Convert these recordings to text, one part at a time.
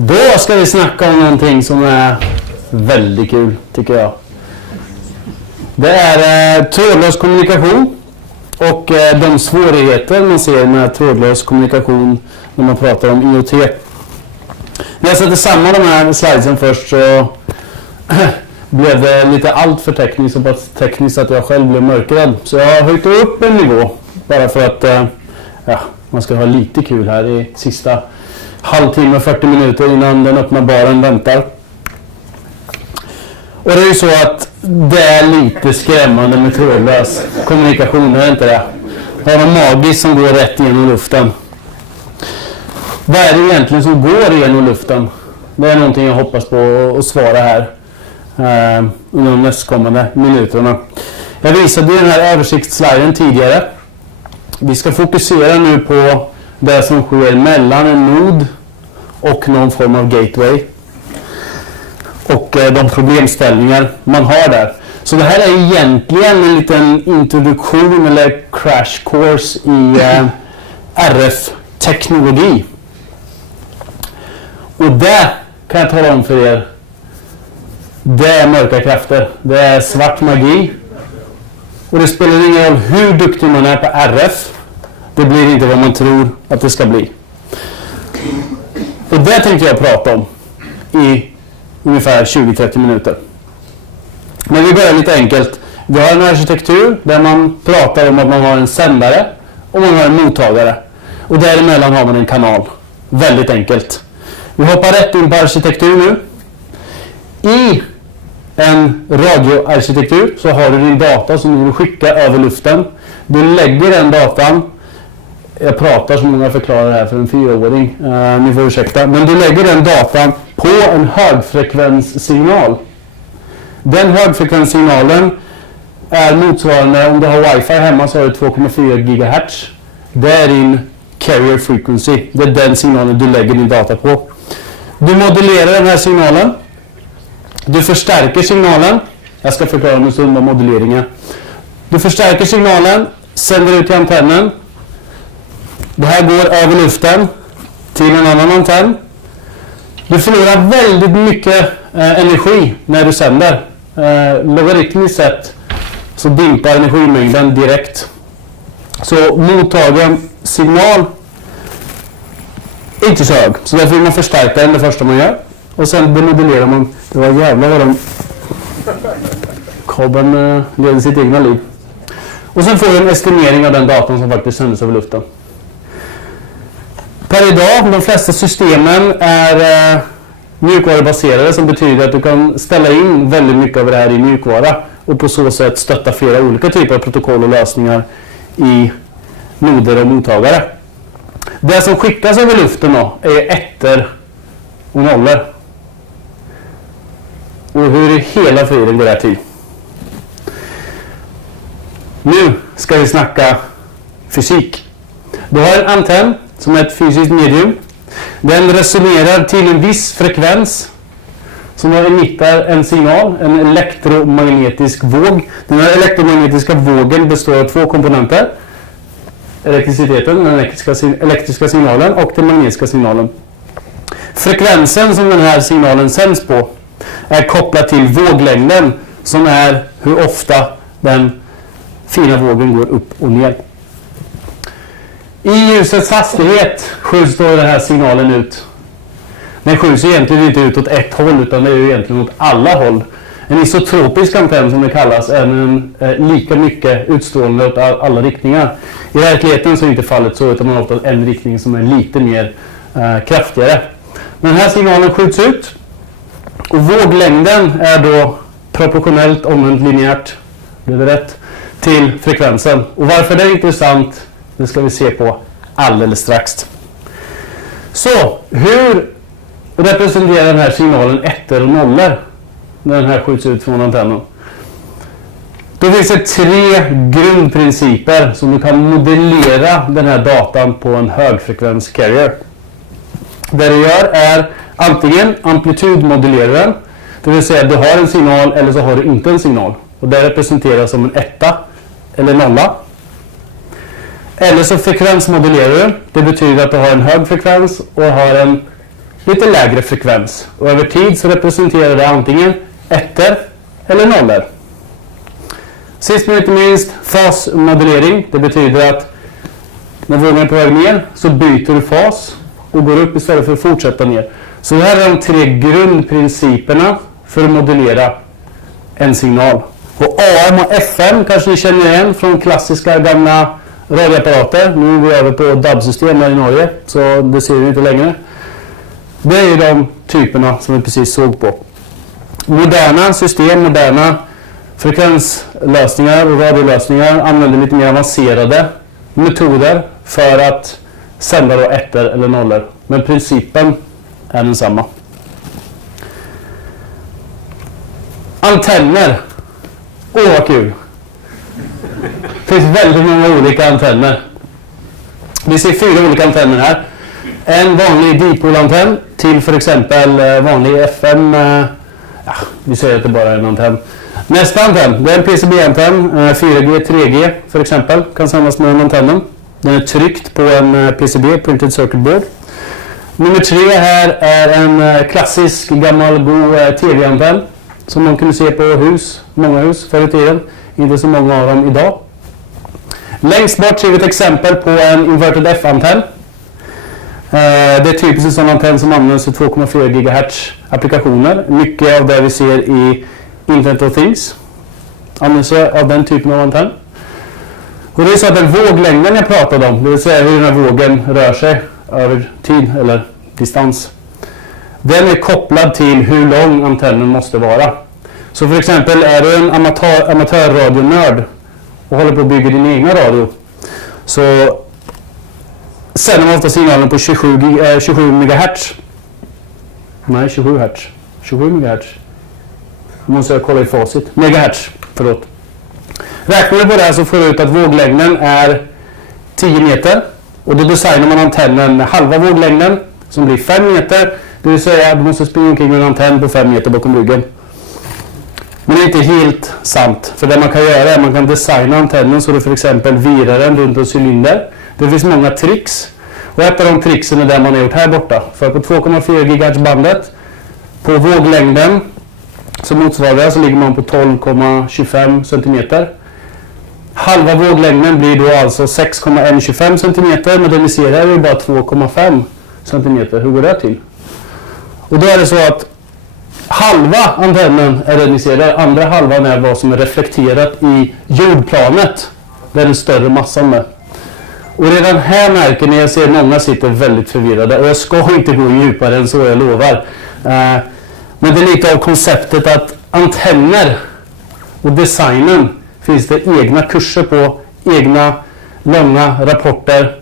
Då ska vi snacka om någonting som är väldigt kul, tycker jag. Det är trådlös kommunikation och de svårigheter man ser med trådlös kommunikation när man pratar om IoT. När jag satte samman de här slidesen först så blev det lite allt för tekniskt, så pass tekniskt att jag själv blev mörkrädd. Så jag har höjt upp en nivå bara för att man ska ha lite kul här i sista halvtimme, 40 minuter innan den öppna baren väntar. Och det är ju så att det är lite skrämmande med trådlös kommunikation, är det inte det? Det är något magiskt som går rätt igenom luften. Vad är det egentligen som går igenom luften? Det är någonting jag hoppas på att svara här under de nästkommande minuterna. Jag visade den här översiktssliden tidigare. Vi ska fokusera nu på det som sker mellan en nod och någon form av gateway. Och de problemställningar man har där. Så det här är egentligen en liten introduktion eller crash course i RF-teknologi. Och det kan jag tala om för er. Det är mörka krafter. Det är svart magi. Och det spelar ingen roll hur duktig man är på RF. Det blir inte vad man tror att det ska bli. Och det tänkte jag prata om i ungefär 20-30 minuter. Men vi börjar lite enkelt. Vi har en arkitektur där man pratar om att man har en sändare och man har en mottagare. Och däremellan har man en kanal. Väldigt enkelt. Vi hoppar rätt in på arkitektur nu. I en radioarkitektur så har du din data som du vill skicka över luften. Du lägger den datan. Jag pratar som många förklarar här för en 4-åring. Ni får ursäkta. Men du lägger den datan på en högfrekvenssignal. Den högfrekvenssignalen är motsvarande, om du har wifi hemma så har du 2,4 GHz. Det är din carrier frequency. Det är den signalen du lägger din data på. Du modulerar den här signalen. Du förstärker signalen. Jag ska förklara en stund om moduleringen. Du förstärker signalen, sänder ut till antennen. Det här går över luften till en annan antenn. Du förlorar väldigt mycket energi när du sänder. Logaritmiskt sett så dimpar energimängden direkt. Så mottagen signal är inte så hög. Så därför vill man förstärka den det första man gör. Och sen modulerar man. Det var jävla vad de kabeln leder sitt egna liv. Och sen får du en estimering av den datan som faktiskt sänds över luften. Per idag, de flesta systemen är mjukvarubaserade, som betyder att du kan ställa in väldigt mycket av det här i mjukvara och på så sätt stötta flera olika typer av protokoll och lösningar i noder och mottagare. Det som skickas över luften då är ettor och nollor. Och hur i hela friden går det här till? Nu ska vi snacka fysik. Du har en antenn som är ett fysiskt medium. Den resonerar till en viss frekvens som emitterar en signal, en elektromagnetisk våg. Den här elektromagnetiska vågen består av två komponenter. Elektriciteten, den elektriska signalen och den magnetiska signalen. Frekvensen som den här signalen sänds på är kopplad till våglängden som är hur ofta den fina vågen går upp och ner. I ljusets hastighet skjuts då den här signalen ut. Den skjuts egentligen inte ut åt ett håll utan det är ju egentligen åt alla håll. En isotropisk antenn som det kallas är lika mycket utstrålande åt alla riktningar. I verkligheten så är inte fallet så utan man har ofta en riktning som är lite mer kraftigare. Den här signalen skjuts ut och våglängden är då proportionellt omvänt linjärt, det är rätt, till frekvensen. Och varför det är intressant, det ska vi se på alldeles strax. Så, hur representerar den här signalen ettor och nollor när den här skjuts ut från antennen? Då finns det 3 grundprinciper som du kan modellera den här datan på en högfrekvens carrier. Det du gör är antingen amplitudmodelleraren, det vill säga du har en signal eller så har du inte en signal. Och det representeras som en etta eller nolla. Eller så frekvensmodellerar du, det betyder att du har en hög frekvens och har en lite lägre frekvens. Och över tid så representerar det antingen ettor eller nollor. Sist men inte minst, fasmodulering. Det betyder att när vågen är på väg ner så byter du fas och går upp istället för att fortsätta ner. Så här är de 3 grundprinciperna för att modulera en signal. Och AM och FM kanske ni känner igen från klassiska gamla radioapparater. Nu är vi över på DAB-system här i Norge, så det ser vi inte längre. Det är ju de typerna som vi precis såg på. Moderna system, moderna frekvenslösningar och radiolösningar använder lite mer avancerade metoder för att sända då ettor eller nollor. Men principen är densamma. Antenner. Åh, vad kul! Det finns väldigt många olika antenner. Vi ser 4 olika antenner här. En vanlig dipolantenn till för exempel vanlig FM. Vi säger att det bara är en antenn. Nästa antenn, det är en PCB-antenn. 4G, 3G för exempel kan sändas med den antennen. Den är tryckt på en PCB, printed circuit board. Nummer 3 här är en klassisk gammal god TV-antenn som man kunde se på hus, många hus förr i tiden. Inte så många av dem idag. Längst bort ser vi ett exempel på en inverted F-antenn. Det är typiskt en sån antenn som används för 2,4 GHz applikationer. Mycket av det vi ser i Internet of Things används av den typen av antenn. Och det är så att den våglängden jag pratade om, det vill säga hur den här vågen rör sig över tid eller distans, den är kopplad till hur lång antennen måste vara. Så för exempel är du en amatörradionörd och håller på att bygga din egna radio, så sänder man ofta signalen på 27 MHz. Nej, 27 Hz. 27 MHz. Nu måste jag kolla i facit. Megahertz, förlåt. Räknar du på det här så får du ut att våglängden är 10 meter. Och då designar man antennen med halva våglängden som blir 5 meter. Det vill säga att du måste springa omkring med en antenn på 5 meter bakom ryggen. Men det är inte helt sant. För det man kan göra är att man kan designa antennen så du för exempel virar den runt en cylinder. Det finns många tricks. Och ett av de tricksen är det man har gjort här borta. För på 2,4 GHz bandet på våglängden så motsvarar det, så ligger man på 12,25 cm. Halva våglängden blir då alltså 6,125 cm, men det ni ser här är bara 2,5 cm. Hur går det till? Och då är det så att halva antennen är det ni ser där, andra halvan är vad som är reflekterat i jordplanet, där den större massan med. Och redan här märker ni, jag ser många sitter väldigt förvirrade, och jag ska inte gå djupare än så, jag lovar. Men det är lite av konceptet att antenner och designen finns det egna kurser på, egna långa rapporter.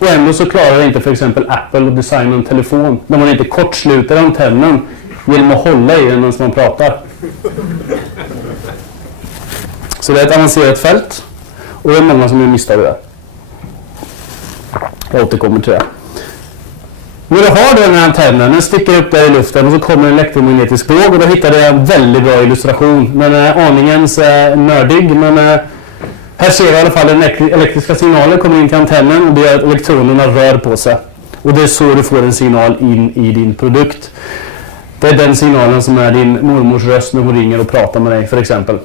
Och ändå så klarar inte för exempel Apple att designa en telefon när man inte kortsluter antennen genom att hålla i den medan man pratar. Så det är ett avancerat fält, och det är många som är misstag där. Jag återkommer till det. När du har den här antennen, den sticker upp där i luften och så kommer en elektromagnetisk våg, och då hittade jag en väldigt bra illustration. Den är aningens nördig, men här ser vi i alla fall den elektriska signalen kommer in till antennen, och det gör att elektronerna rör på sig. Och det är så du får en signal in i din produkt. Det är den signalen som är din mormors röst när hon ringer och pratar med dig för exempel.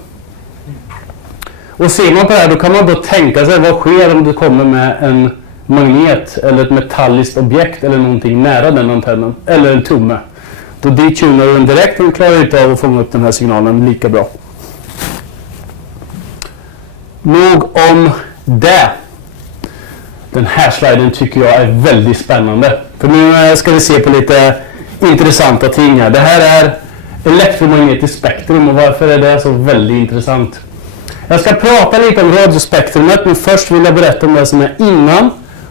Och ser man på det här, då kan man då tänka sig vad sker om du kommer med en magnet eller ett metalliskt objekt eller någonting nära den antennen, eller en tumme. Då detunar du den direkt och klarar inte av att fånga upp den här signalen lika bra. Nog om det. Den här sliden tycker jag är väldigt spännande. För nu ska vi se på lite intressanta ting här. Det här är elektromagnetiskt spektrum, och varför är det så väldigt intressant? Jag ska prata lite om radiospektrumet, men först vill jag berätta om det som är innan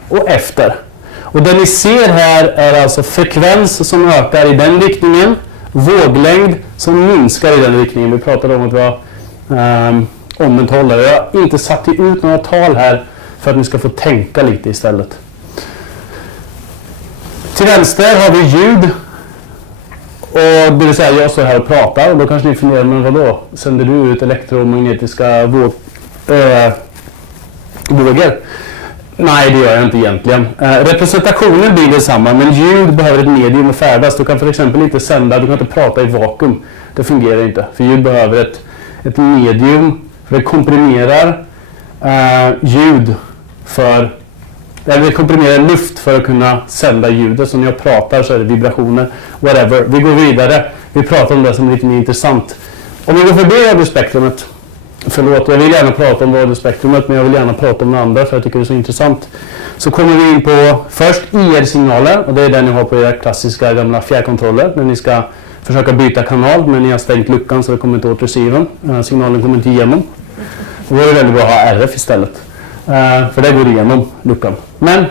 och efter. Och det ni ser här är alltså frekvens som ökar i den riktningen, våglängd som minskar i den riktningen. Vi pratade om att vara omvänt hållare. Jag har inte satt ut några tal här för att ni ska få tänka lite istället. Till vänster har vi ljud. Och det vill säga jag står här och pratar, och då kanske ni funderar, men vadå? Sänder du ut elektromagnetiska vågor? Nej, det gör jag inte egentligen. Representationen blir detsamma, men ljud behöver ett medium att färdas. Du kan för exempel inte sända, du kan inte prata i vakuum. Det fungerar inte, för ljud behöver ett medium, för det komprimerar ljud eller komprimerar luft för att kunna sända ljudet. Så när jag pratar så är det vibrationer, whatever. Vi går vidare. Vi pratar om det som är lite mer intressant. Om vi går förbi radiospektrumet, förlåt, jag vill gärna prata om radiospektrumet, men jag vill gärna prata om det andra för jag tycker det är så intressant. Så kommer vi in på först IR-signaler, och det är den ni har på era klassiska gamla fjärrkontroller när ni ska försöka byta kanal, men ni har stängt luckan så det kommer inte åt receiven. Signalen kommer inte igenom. Och då är det väldigt bra att ha RF istället. För det går igenom luckan. Men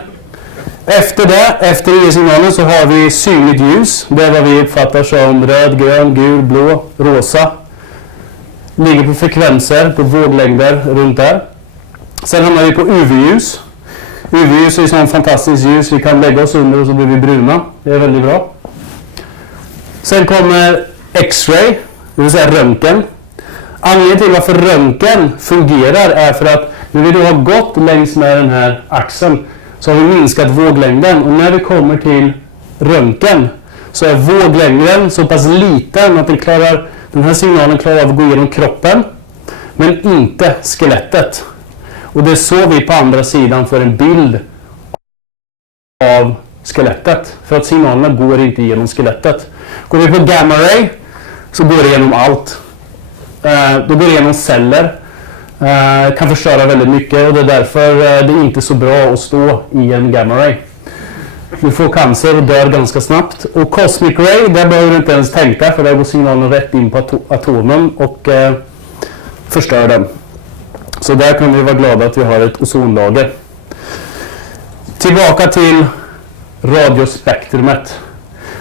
efter IR-signalen så har vi synligt ljus. Det är vad vi uppfattar som röd, grön, gul, blå, rosa. Ligger på frekvenser, på våglängder runt där. Sen hamnar vi på UV-ljus. UV-ljus är sån fantastiskt ljus. Vi kan lägga oss under och så blir vi bruna. Det är väldigt bra. Sen kommer X-ray, det vill säga röntgen. Anledningen till varför röntgen fungerar är för att när vi då har gått längs med den här axeln så har vi minskat våglängden. Och när vi kommer till röntgen så är våglängden så pass liten att den här signalen klarar av att gå igenom kroppen, men inte skelettet. Och det är så vi på andra sidan får en bild av skelettet. För att signalerna går inte igenom skelettet. Går vi på gamma ray så går det igenom allt. Då går det igenom celler. Kan förstöra väldigt mycket, och det är därför det är inte så bra att stå i en gamma ray. Du får cancer och dör ganska snabbt. Och cosmic ray, där behöver du inte ens tänka, för där går signalen rätt in på atomen och förstör den. Så där kan vi vara glada att vi har ett ozonlager. Tillbaka till radiospektrumet.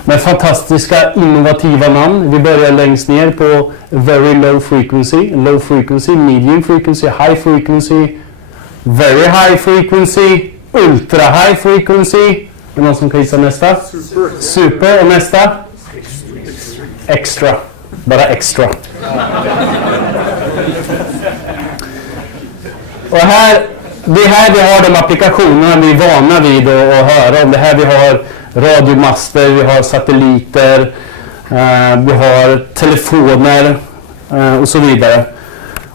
Med fantastiska innovativa namn. Vi börjar längst ner på very low frequency, medium frequency, high frequency, very high frequency, ultra high frequency. Är det någon som kan gissa nästa? Super och nästa? Extra. Bara extra. Och det är här vi har de applikationerna vi är vana vid att höra om. Det här vi har radiomaster, vi har satelliter, vi har telefoner och så vidare.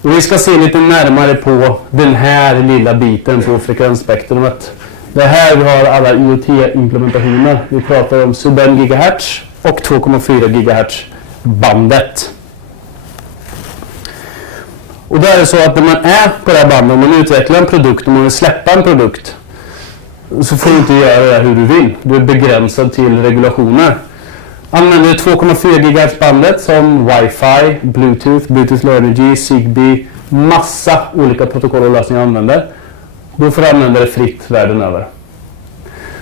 Och vi ska se lite närmare på den här lilla biten på frekvensspektrumet. Det är här vi har alla IoT-implementationer. Vi pratar om sub 1 GHz och 2,4 GHz bandet. Och då är det så att när man är på det här bandet, om man utvecklar en produkt och man vill släppa en produkt, så får du inte göra det hur du vill. Du är begränsad till regulationer. Använder du 2,4 GHz bandet som Wi-Fi, Bluetooth Low Energy, Zigbee, massa olika protokoll och lösningar använder. Då får du använda det fritt världen över.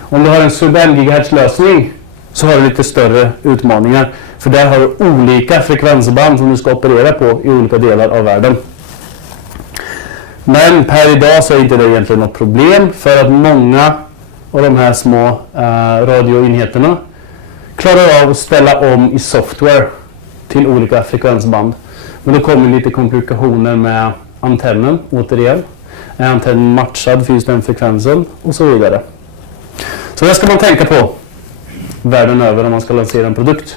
Om du har en sub 1 GHz lösning så har du lite större utmaningar. För där har du olika frekvensband som du ska operera på i olika delar av världen. Men per idag så är inte det egentligen något problem, för att många av de här små radioenheterna klarar av att ställa om i software till olika frekvensband. Men då kommer lite komplikationer med antennen återigen. Är antennen matchad, finns den frekvensen och så vidare. Så det ska man tänka på världen över om man ska lansera en produkt.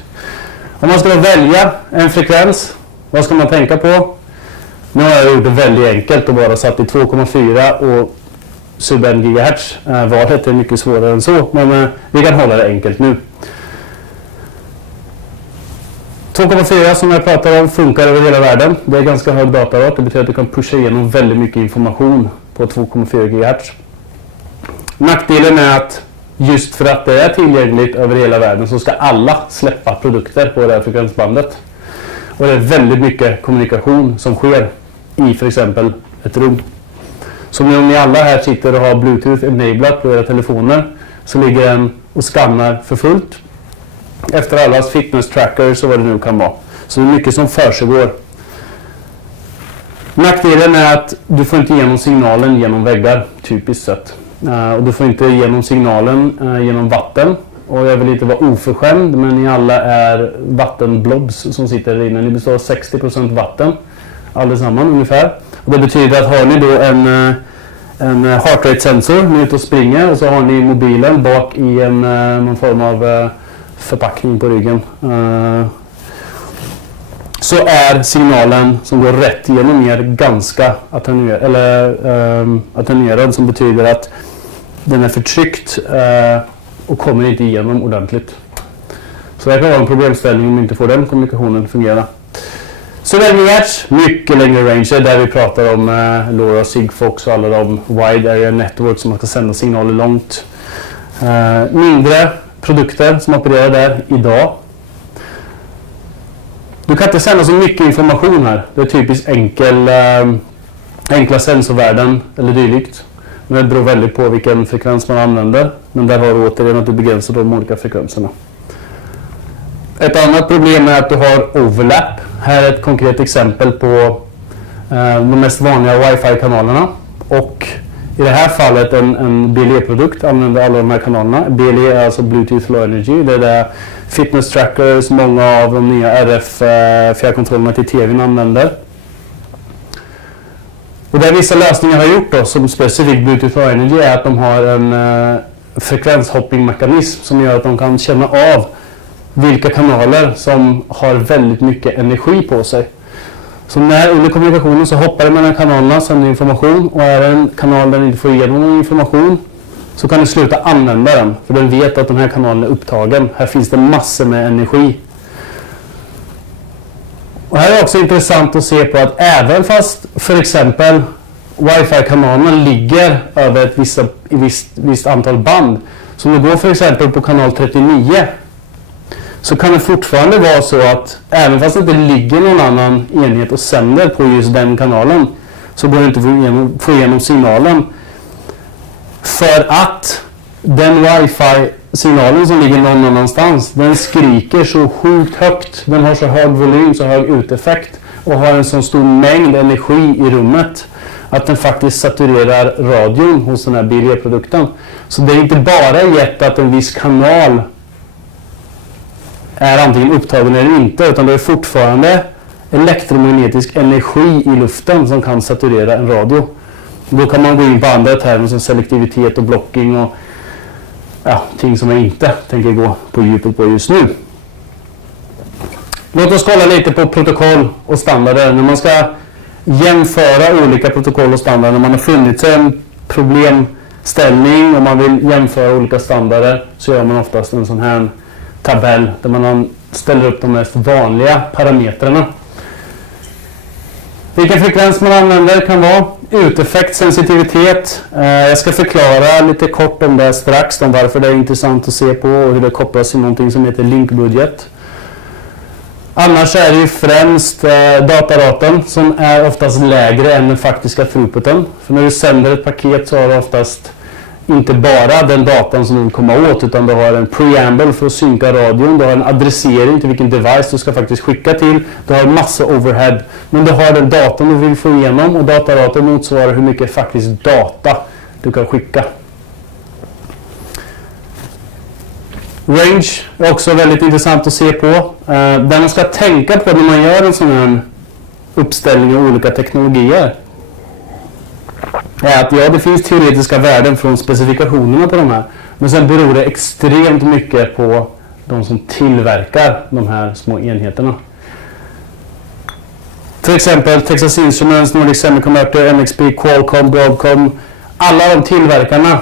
Om man ska välja en frekvens, vad ska man tänka på? Nu har jag gjort det väldigt enkelt och bara satt i 2,4 och sub 1 GHz. Valet är mycket svårare än så, men vi kan hålla det enkelt nu. 2,4 som jag pratar om funkar över hela världen. Det är ganska hög datarate. Det betyder att du kan pusha igenom väldigt mycket information på 2,4 GHz. Nackdelen är att just för att det är tillgängligt över hela världen så ska alla släppa produkter på det här frekvensbandet. Och det är väldigt mycket kommunikation som sker i för exempel ett rum. Så om ni alla här sitter och har Bluetooth enabled på era telefoner så ligger den och skannar för fullt. Efter allas fitness trackers och vad det nu kan vara. Så det är mycket som försiggår. Nackdelen är att du får inte igenom signalen genom väggar, typiskt sett. Och du får inte igenom signalen genom vatten. Och jag vill inte vara oförskämd, men ni alla är vattenblobs som sitter där inne. Ni består av 60% vatten allesammans ungefär. Och det betyder att har ni då en heart rate sensor, ni är ute och springer och så har ni mobilen bak i någon form av förpackning på ryggen. Så är signalen som går rätt igenom er ganska attenuerad, som betyder att den är förtryckt och kommer inte igenom ordentligt. Så det kan vara en problemställning om vi inte får den kommunikationen att fungera. Surveillance, mycket längre range, där vi pratar om LoRa, Sigfox och alla de wide area networks som man ska sända signaler långt. Mindre produkter som opererar där idag. Du kan inte sända så mycket information här. Det är typiskt enkla sensorvärden eller dylikt. Men det beror väldigt på vilken frekvens man använder. Men där har du återigen att du begränsar de olika frekvenserna. Ett annat problem är att du har overlap. Här är ett konkret exempel på de mest vanliga wifi-kanalerna. Och i det här fallet en BLE-produkt använder alla de här kanalerna. BLE är alltså Bluetooth Low Energy. Det är där fitness trackers, många av de nya RF-fjärrkontrollerna till tvn använder. Och det vissa lösningar har gjort då, som specifikt Bluetooth Low Energy, är att de har en frekvenshopping-mekanism som gör att de kan känna av vilka kanaler som har väldigt mycket energi på sig. Så när under kommunikationen så hoppar det mellan kanalerna, sänder information, och är det en kanal där den inte får igenom någon information så kan du sluta använda den, för den vet att den här kanalen är upptagen. Här finns det massor med energi. Och här är också intressant att se på att även fast för exempel wifi-kanalerna ligger över ett visst antal band, som det går för exempel på kanal 39, så kan det fortfarande vara så att även fast det inte ligger någon annan enhet och sänder på just den kanalen, så går det inte att få igenom signalen. För att den wifi-signalen som ligger någon annanstans, den skriker så sjukt högt. Den har så hög volym, så hög uteffekt och har en så stor mängd energi i rummet att den faktiskt saturerar radion hos den här BLE-produkten. Så det är inte bara gett att en viss kanal är antingen upptagen eller inte, utan det är fortfarande elektromagnetisk energi i luften som kan saturera en radio. Då kan man gå in på andra termer som selektivitet och blocking och ting som jag inte tänker gå på djupet på just nu. Låt oss kolla lite på protokoll och standarder. När man ska jämföra olika protokoll och standarder, när man har funnit en problemställning och man vill jämföra olika standarder, så gör man oftast en sån här tabell där man ställer upp de mest vanliga parametrarna. Vilken frekvens man använder kan vara uteffekt, sensitivitet. Jag ska förklara lite kort om det strax, om varför det är intressant att se på och hur det kopplas till någonting som heter linkbudget. Annars är det ju främst dataraten som är oftast lägre än den faktiska throughputen. För när du sänder ett paket så har du oftast inte bara den datan som du vill komma åt, utan du har en preamble för att synka radion, du har en adressering till vilken device du ska faktiskt skicka till, du har massa overhead, men du har den datan du vill få igenom, och dataraten motsvarar hur mycket faktisk data du kan skicka. Range är också väldigt intressant att se på. Det man ska tänka på när man gör en sån här uppställning av olika teknologier är att det finns teoretiska värden från specifikationerna på de här, men sen beror det extremt mycket på de som tillverkar de här små enheterna. Till exempel Texas Instruments, Nordic Semiconductor, NXP, Qualcomm, Broadcom. Alla de tillverkarna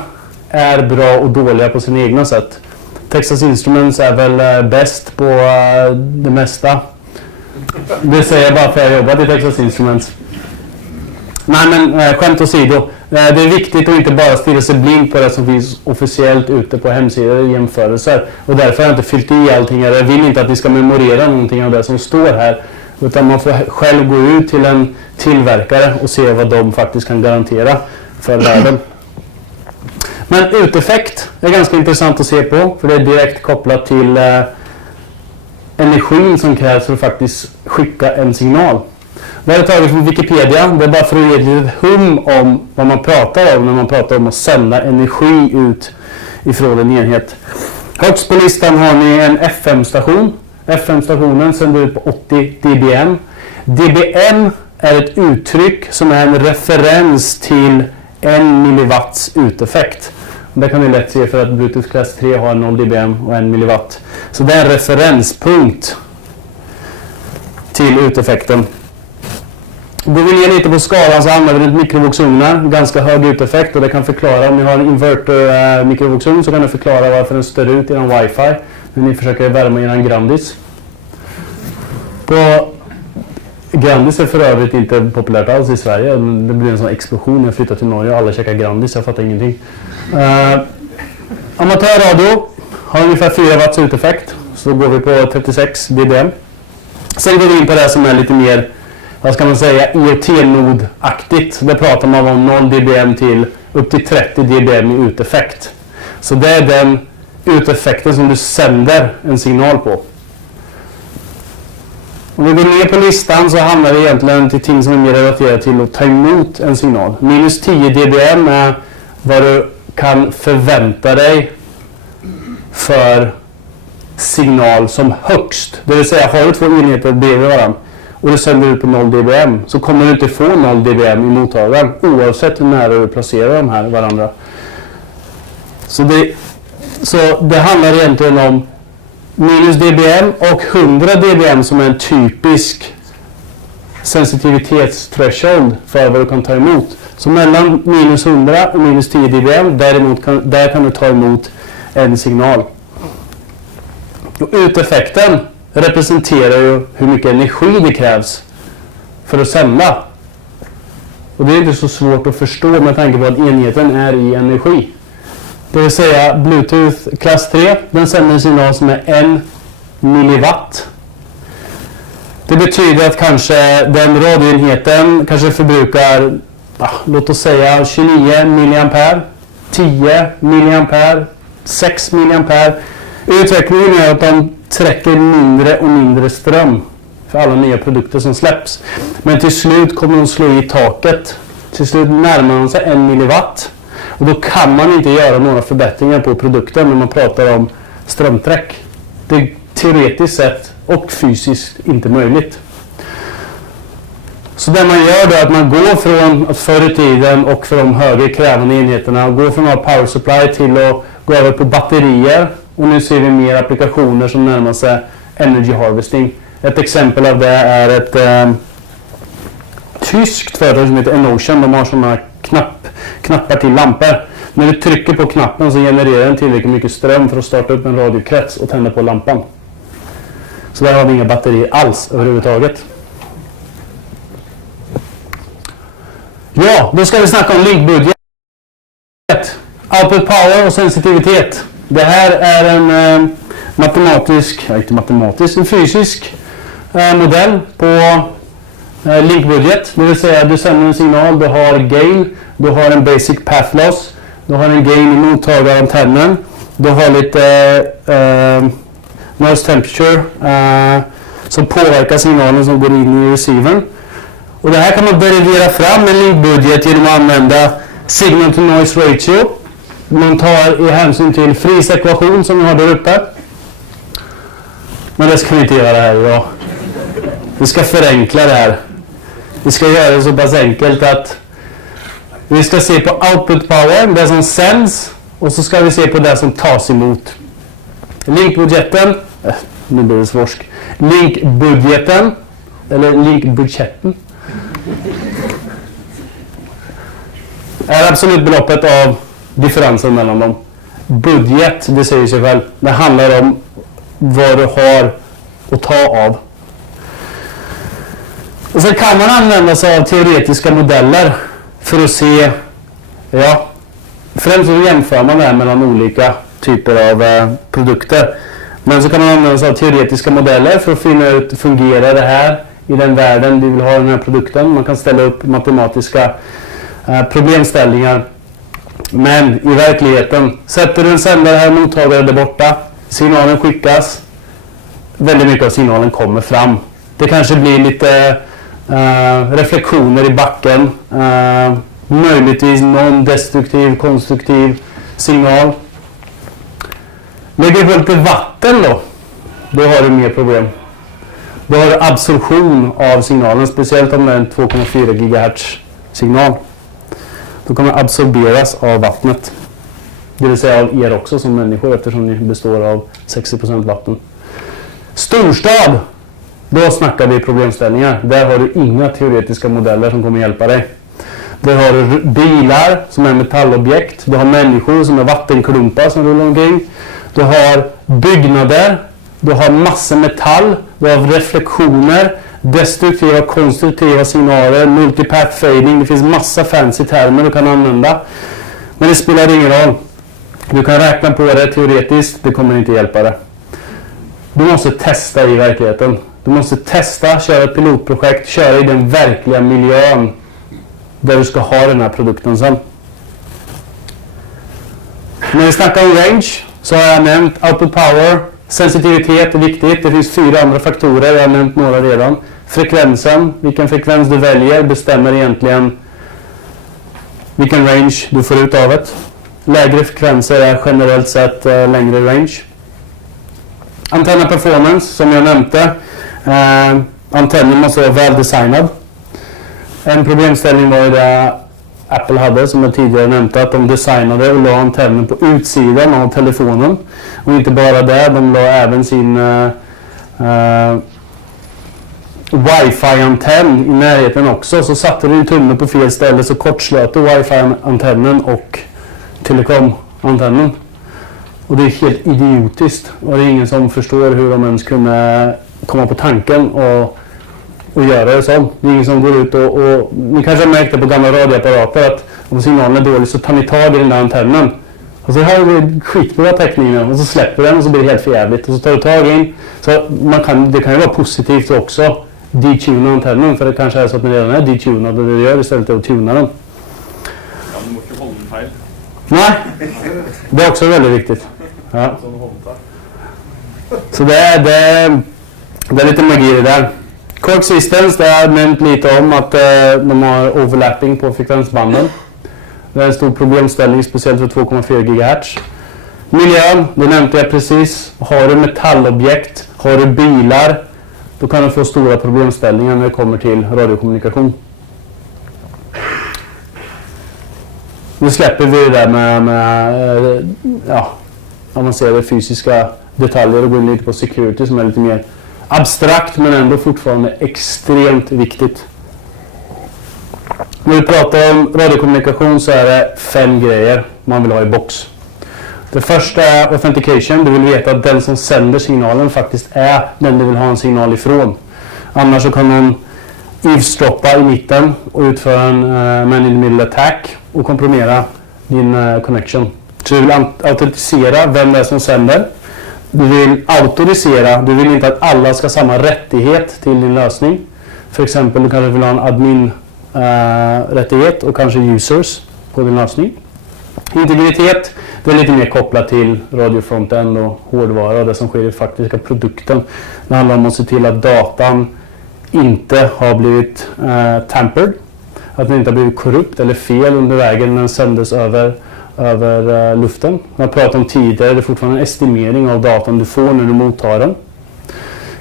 är bra och dåliga på sina egna sätt. Texas Instruments är väl bäst på det mesta. Det säger jag bara för att jag jobbat i Texas Instruments. Nej, men skämt åsido. Det är viktigt att inte bara stirra sig blind på det som finns officiellt ute på hemsidor i jämförelser. Och därför har jag inte fyllt i allting här. Jag vill inte att ni ska memorera någonting av det som står här. Utan man får själv gå ut till en tillverkare och se vad de faktiskt kan garantera för världen. Men uteffekt är ganska intressant att se på. För det är direkt kopplat till energin som krävs för att faktiskt skicka en signal. Det här är taget från Wikipedia. Det är bara för att ge ett litet hum om vad man pratar om när man pratar om att sända energi ut ifrån en enhet. Högst på listan har ni en FM-station. FM-stationen sänder ut på 80 dBm. dBm är ett uttryck som är en referens till 1 milliwatts uteffekt. Det kan ni lätt se för att Bluetooth Class 3 har 0 dBm och 1 milliwatt. Så det är en referenspunkt till uteffekten. Går vi ner lite på skalan så använder vi mikrovågsugnar, ganska hög uteffekt, och det kan förklara, om ni har en inverter mikrovågsugn så kan det förklara varför den stör ut genom wifi när ni försöker värma genom Grandis. Grandis är för övrigt inte populärt alls i Sverige. Det blir en sån explosion när jag flyttar till Norge och alla käkar Grandis, jag fattar ingenting. Amatörradio har ungefär 4 watts uteffekt, så går vi på 36 dBm. Sen går vi in på det som är lite mer, vad ska man säga, IoT-nod-aktigt. Där pratar man om 0 dBm till upp till 30 dBm i uteffekt. Så det är den uteffekten som du sänder en signal på. Om vi går ner på listan så hamnar vi egentligen till ting som är mer relaterade till att ta emot en signal. Minus 10 dBm är vad du kan förvänta dig för signal som högst. Det vill säga, har du 2 enheter bredvid varandra och du sänder ut på 0 dBm så kommer du inte få 0 dBm i mottagaren oavsett hur nära du placerar de här varandra. Så det handlar egentligen om minus dBm och 100 dBm som är en typisk sensitivitetsthreshold för vad du kan ta emot. Så mellan minus 100 och minus 10 dBm där kan du ta emot en signal. Och uteffekten representerar ju hur mycket energi det krävs för att sända. Och det är inte så svårt att förstå med tanke på att enheten är i energi. Det vill säga Bluetooth Class 3, den sänder en signal som är 1 milliwatt. Det betyder att kanske den radioenheten kanske förbrukar, låt oss säga 29 milliampere, 10 milliampere, 6 milliampere. Utvecklingen är att de träcker mindre och mindre ström för alla nya produkter som släpps. Men till slut kommer de slå i taket. Till slut närmar de sig 1 milliwatt. Och då kan man inte göra några förbättringar på produkten när man pratar om strömträck. Det är teoretiskt sett och fysiskt inte möjligt. Så det man gör då är att man går från att förr i tiden och för de högre krävande enheterna går från att ha power supply till att gå över på batterier. Och nu ser vi mer applikationer som närmar sig energy harvesting. Ett exempel av det är ett tyskt företag som heter Enocean. De har sådana knappar till lampor. När du trycker på knappen så genererar den tillräckligt mycket ström för att starta upp en radiokrets och tända på lampan. Så där har vi inga batterier alls överhuvudtaget. Ja, då ska vi snacka om linkbudget. Output power och sensitivitet. Det här är en en fysisk modell på linkbudget. Det vill säga du sänder en signal, du har gain, du har en basic path loss, du har en gain i mottagarantennen, du har lite noise temperature som påverkar signalen som går in i receivern. Och det här kan man derivera fram med linkbudget genom att använda signal to noise ratio. Man tar i hänsyn till frisekvation som vi har där uppe. Men det ska vi inte göra här idag. Vi ska förenkla det här. Vi ska göra det så pass enkelt att vi ska se på output power, det som sänds, och så ska vi se på det som tas emot. Linkbudgeten, nu blir det svorsk. Linkbudgeten, eller linkbudgeten, är absolut beloppet av differensen mellan dem. Budget, det säger sig själv. Det handlar om vad du har att ta av. Och sen kan man använda sig av teoretiska modeller för att se, främst så jämför man det här mellan olika typer av produkter. Men så kan man använda sig av teoretiska modeller för att finna ut, fungerar det här i den världen du vill ha den här produkten. Man kan ställa upp matematiska problemställningar. Men i verkligheten, sätter du en sändare här, mottagare där borta, signalen skickas, väldigt mycket av signalen kommer fram. Det kanske blir lite reflektioner i backen, möjligtvis någon destruktiv, konstruktiv signal. Lägger på lite vatten då har du mer problem. Då har du absorption av signalen, speciellt om det är en 2,4 GHz signal. Då kommer det absorberas av vattnet. Det vill säga av er också som människor, eftersom ni består av 60% vatten. Storstad, då snackar vi problemställningar. Där har du inga teoretiska modeller som kommer hjälpa dig. Där har du bilar som är metallobjekt. Du har människor som är vattenklumpar som rullar omkring. Du har byggnader. Du har massor metall. Du har reflektioner. Destruktiva, konstruktiva signaler. Multipath fading. Det finns massa fancy termer du kan använda. Men det spelar ingen roll. Du kan räkna på det teoretiskt. Det kommer inte hjälpa dig. Du måste testa i verkligheten. Du måste testa, köra ett pilotprojekt, köra i den verkliga miljön där du ska ha den här produkten sen. När vi snackar om range så har jag nämnt output power, sensitivitet är viktigt. Det finns 4 andra faktorer, jag har nämnt några redan. Frekvensen, vilken frekvens du väljer bestämmer egentligen vilken range du får ut av det. Lägre frekvenser är generellt sett längre range. Antenna performance, som jag nämnde. Antennen måste vara väldesignad. En problemställning var ju det Apple hade, som jag tidigare nämnde, att de designade och la antennen på utsidan av telefonen. Och inte bara det, de la även sin wifi-antenn i närheten också. Så satte du en tumme på fel ställe så kortslöt du wifi-antennen och telekom-antennen. Och det är helt idiotiskt. Och det är ingen som förstår hur de ens kunde komma på tanken och göra det så. Det är ingen som går ut och ni kanske har märkt det på gamla radioapparater att om signalen är dålig så tar ni tag i den där antennen. Och så har vi skitbra täckning och så släpper den och så blir det helt förjävligt. Och så tar du tag in. Så det kan ju vara positivt också. Detuna antennen, för det kanske är så att den redan är detunad och det gör istället att tuna den. Ja, du måste ju hålla den fel. Nej, det är också väldigt viktigt. Ja. Så det är lite magi det där. Coexistence, det har jag nämnt lite om att de har overlapping på frekvensbanden. Det är en stor problemställning, speciellt för 2,4 GHz. Miljön, det nämnde jag precis. Har du metallobjekt, har du bilar, då kan du få stora problemställningar när det kommer till radiokommunikation. Nu släpper vi det där med avancerade fysiska detaljer och går in lite på security som är lite mer abstrakt men ändå fortfarande extremt viktigt. När vi pratar om radiokommunikation så är det 5 grejer man vill ha i box. Det första är authentication. Du vill veta att den som sänder signalen faktiskt är den du vill ha en signal ifrån. Annars så kan någon eavesdroppa i mitten och utföra en man-in-the-middle attack och komprimera din connection. Så du vill autentisera vem det är som sänder. Du vill auktorisera. Du vill inte att alla ska ha samma rättighet till din lösning. För exempel, du kanske vill ha en admin-rättighet och kanske users på din lösning. Integritet, det är lite mer kopplat till radiofrontend och hårdvara och det som sker i den faktiska produkten. Det handlar om att se till att datan inte har blivit tampered. Att den inte har blivit korrupt eller fel under vägen när den sändes över luften. Jag pratade om tidigare, det är fortfarande en estimering av datan du får när du mottar den.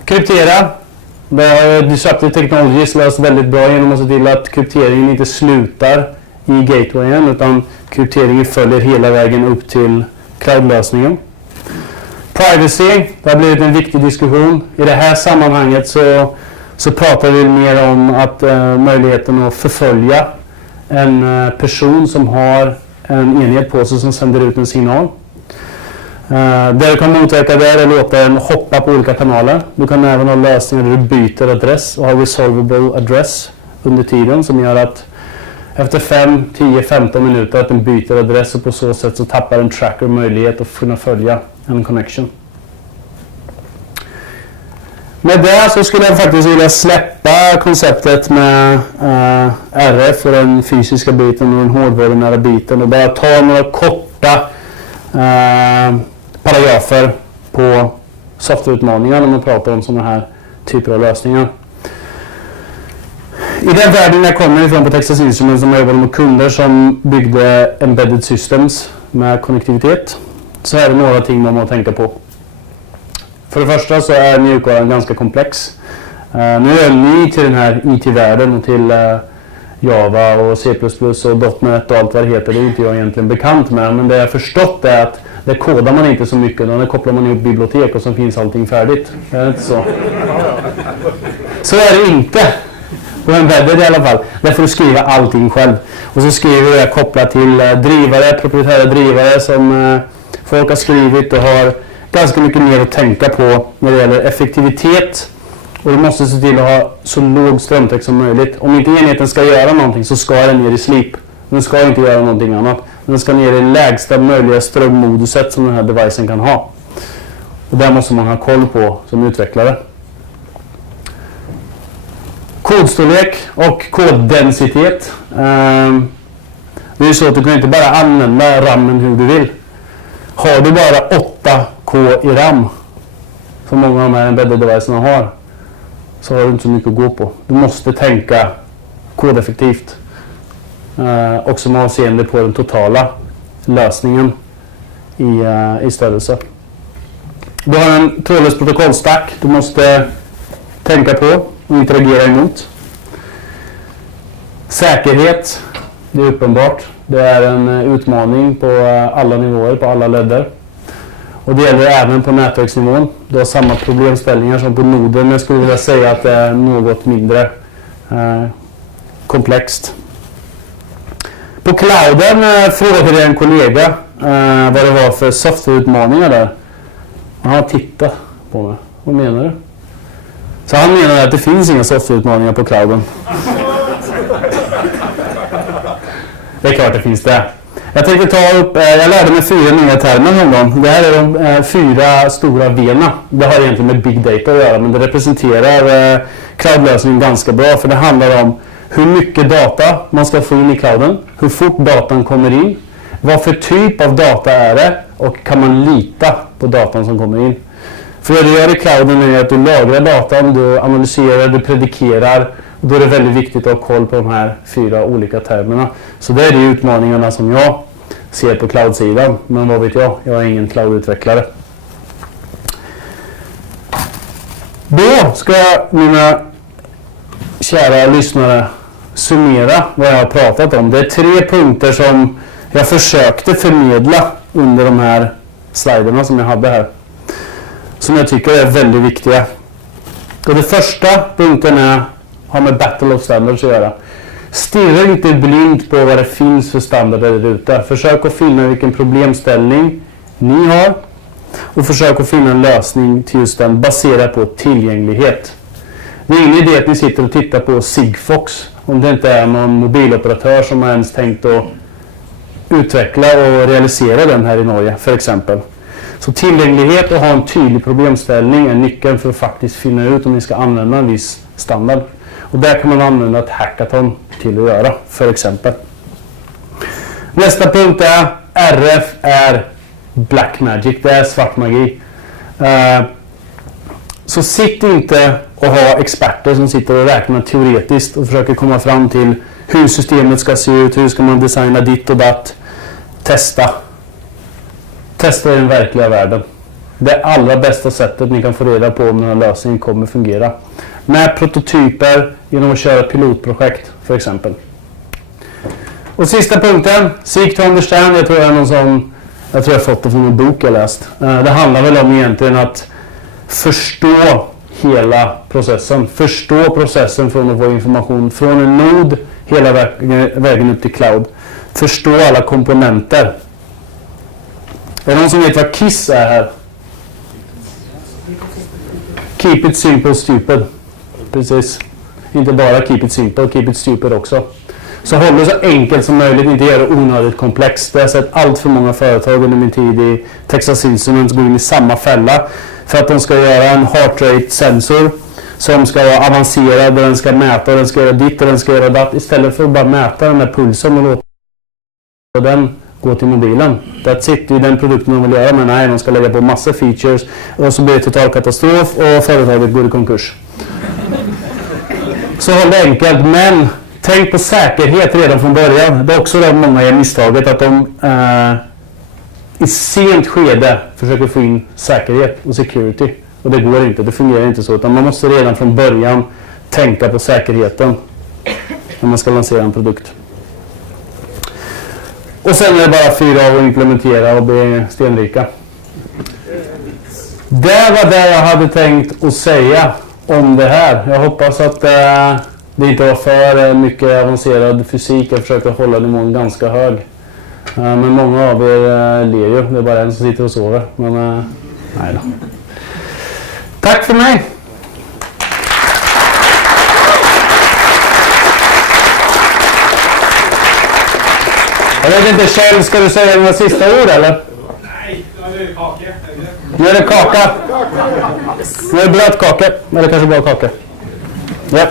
Kryptera. Disruptive Technologies löst väldigt bra genom att se till att krypteringen inte slutar i gatewayen utan krypteringen följer hela vägen upp till cloudlösningen. Privacy, det har blivit en viktig diskussion. I det här sammanhanget så pratar vi mer om att möjligheten att förfölja en person som har en enhet på sig som sänder ut en signal. Det du kan motverka där är att låta den hoppa på olika kanaler. Du kan även ha lösningar där du byter adress och har resolvable address under tiden som gör att efter 5, 10, 15 minuter att den byter adress och på så sätt så tappar en tracker möjlighet att kunna följa en connection. Med det så skulle jag faktiskt vilja släppa konceptet med RF och den fysiska biten och den hårdvarunära biten och bara ta några korta paragrafer på softwareutmaningar när man pratar om sådana här typer av lösningar. I den världen jag kommer ifrån på Texas Instruments som jag jobbade med kunder som byggde embedded systems med konnektivitet så är det några ting man måste tänka på. För det första så är mjukvaran ganska komplex. Nu är jag ny till den här IT-världen och till Java och C++ och .NET och allt vad det heter. Det är inte jag egentligen bekant med. Men det jag förstått är att det kodar man inte så mycket. Då kopplar man ihop bibliotek och så finns allting färdigt. Det är inte så. Så är det inte. På en webben i alla fall. Där får du skriva allting själv. Och så skriver du det kopplat till drivare, proprietära drivare som folk har skrivit och har ganska mycket mer att tänka på när det gäller effektivitet. Och du måste se till att ha så låg strömtäkt som möjligt. Om inte enheten ska göra någonting så ska den ner i sleep. Den ska inte göra någonting annat. Den ska ner i lägsta möjliga strömmoduset som den här devicen kan ha. Och där måste man ha koll på som utvecklare. Kodstorlek och koddensitet. Det är ju så att du kan inte bara använda rammen hur du vill. Har du bara 8K i RAM, som många av de här embedded devicerna har, så har du inte så mycket att gå på. Du måste tänka kodeffektivt. Också med avseende på den totala lösningen i störelse. Du har en trådlös protokollstack du måste tänka på och interagera emot. Säkerhet, det är uppenbart. Det är en utmaning på alla nivåer, på alla ledder. Och det gäller även på nätverksnivån. Du har samma problemställningar som på noden, men jag skulle vilja säga att det är något mindre komplext. På clouden frågade en kollega vad det var för softwareutmaningar där. Och han tittade på mig. Vad menar du? Så han menar att det finns inga softwareutmaningar på clouden. Det är klart det finns det. Jag tänkte ta upp, jag lärde mig 4 nya termer någon gång. Det här är de 4 stora V:na. Det har egentligen med big data att göra, men det representerar cloudlösningen ganska bra. För det handlar om hur mycket data man ska få in i clouden, hur fort datan kommer in, vad för typ av data är det och kan man lita på datan som kommer in. För det du gör i clouden är att du lagrar datan, du analyserar, du predikerar. Och då är det väldigt viktigt att ha koll på de här 4 olika termerna. Så det är de utmaningarna som jag ser på cloud-sidan. Men vad vet jag? Jag är ingen cloud-utvecklare. Då ska jag, mina kära lyssnare, summera vad jag har pratat om. Det är 3 punkter som jag försökte förmedla under de här sliderna som jag hade här. Som jag tycker är väldigt viktiga. Och det första punkten har med Battle of Standards att göra. Stirra inte blint på vad det finns för standarder där ute. Försök att finna vilken problemställning ni har. Och försök att finna en lösning till just den baserad på tillgänglighet. Det är ingen idé att ni sitter och tittar på Sigfox om det inte är någon mobiloperatör som har ens tänkt att utveckla och realisera den här i Norge för exempel. Så tillgänglighet och ha en tydlig problemställning är nyckeln för att faktiskt finna ut om ni ska använda en viss standard. Och där kan man använda ett hackathon till att göra, för exempel. Nästa punkt är RF är black magic, det är svart magi. Så sitt inte och ha experter som sitter och räknar teoretiskt och försöker komma fram till hur systemet ska se ut, hur ska man designa ditt och datt. Testa i den verkliga världen. Det allra bästa sättet ni kan få reda på om den här lösningen kommer fungera. Med prototyper genom att köra pilotprojekt för exempel. Och sista punkten, seek to understand. Jag tror jag fått det från en bok jag läst. Det handlar väl om egentligen att förstå hela processen. Förstå processen från att få information från en nod hela vägen upp till cloud. Förstå alla komponenter. Är det någon som vet vad KISS är här? Keep it simple stupid. Precis. Inte bara keep it simple, keep it stupid också. Så håll det så enkelt som möjligt, inte göra det onödigt komplext. Jag har sett allt för många företag under min tid i Texas Instruments gå in i samma fälla. För att de ska göra en heart rate sensor som ska vara avancerad, där den ska mäta, den ska göra ditt och den ska göra datt. Istället för att bara mäta den där pulsen och låta den gå till mobilen. That's it, det är den produkten de vill göra, men nej, de ska lägga på massa features och så blir det total katastrof och företaget går i konkurs. Så håll det enkelt, men tänk på säkerhet redan från början. Det är också det många gör misstaget att de i sent skede försöker få in säkerhet och security. Och det går inte, det fungerar inte så, utan man måste redan från början tänka på säkerheten. när man ska lansera en produkt. Och sen är det bara 4 av att implementera och bli stenrika. Det var det jag hade tänkt att säga om det här. Jag hoppas att det inte var för mycket avancerad fysik. Jag försöker hålla nivån ganska hög. Men många av er ler ju. Det är bara en som sitter och sover. Men nej då. Tack för mig! Jag vet inte, Kjell, ska du säga några sista ord eller? Nej, nu är det kaka. Nu är det kaka. Nu är det blötkaka. Eller kanske bara kaka. Ja.